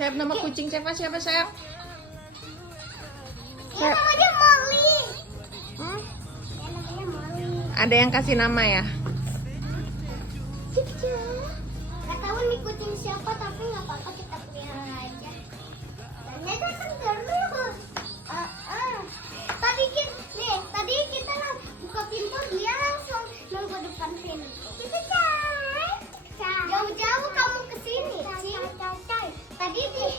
Sep, nama kucing siapa sayang? Ya namanya Molly. Hmm? Ya namanya Molly. Ada yang kasih nama ya? Gak tahu nih kucing siapa tapi nggak apa-apa kita pelihara aja. Ternyata kan terus. Tadi kita buka pintu dia langsung nunggu depan pintu. Jauh-jauh kamu kesini, Cing. Tadi dia